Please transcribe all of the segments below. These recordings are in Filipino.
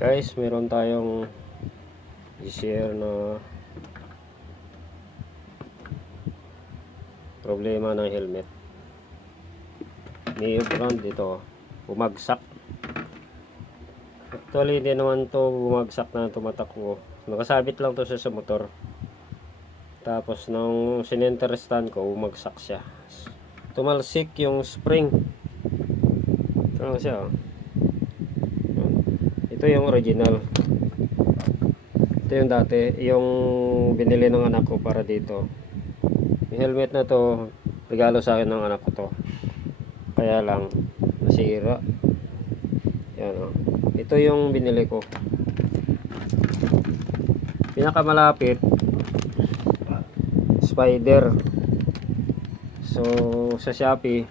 Guys, meron tayong i-share na problema ng helmet. Neo brand ito, bumagsak. Actually, hindi naman to bumagsak na tumatakbo. Nakasabit lang to sa, motor. Tapos, nung sininterestan ko, bumagsak siya. Tumalsik yung spring. Ito lang siya, oh. Ito yung original. Ito yung dati, yung binili ng anak ko para dito. Yung helmet na to, regalo sa akin ng anak ko to. Kaya lang, nasira. Yan o. Ito yung binili ko. Pinakamalapit, Spider. So, sa Shopee,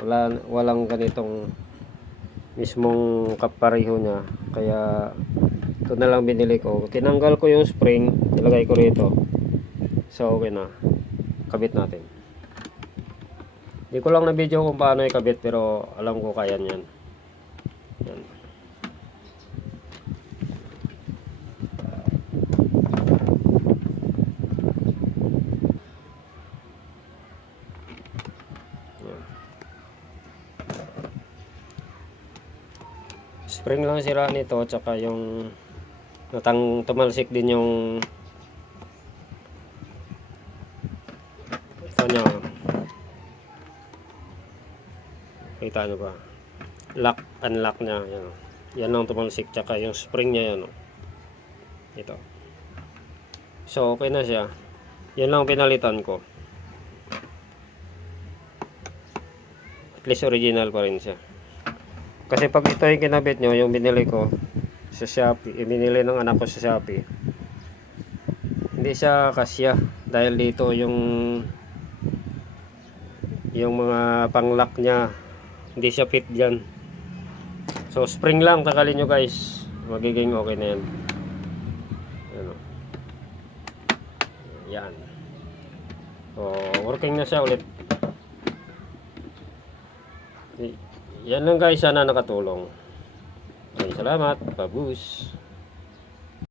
wala, walang ganitong mismong kapareho niya. Kaya, ito na lang binili ko. Tinanggal ko yung spring, nilagay ko rito. So, okay na. Kabit natin. Hindi ko lang na video kung paano ikabit pero alam ko kaya niyan. Yan. Spring lang sira nito tsaka yung natang tumalsik din yung ito niya. Kita nyo ba? Lock unlock niya yan, yan lang tumalsik tsaka yung spring niya yan ito. So okay na siya. Yan lang pinalitan ko. At least original pa rin siya kasi pag ito yung kinabit nyo yung binili ko sa Shopee eh, binili ng anak ko sa Shopee hindi siya kasya dahil dito yung yung mga panglock niya hindi siya fit dyan. So spring lang takalin nyo guys. Magiging okay na yan. Yan o. yan so working na siya ulit. Y- yan lang guys sana nakatulong. Okay, salamat. Pabus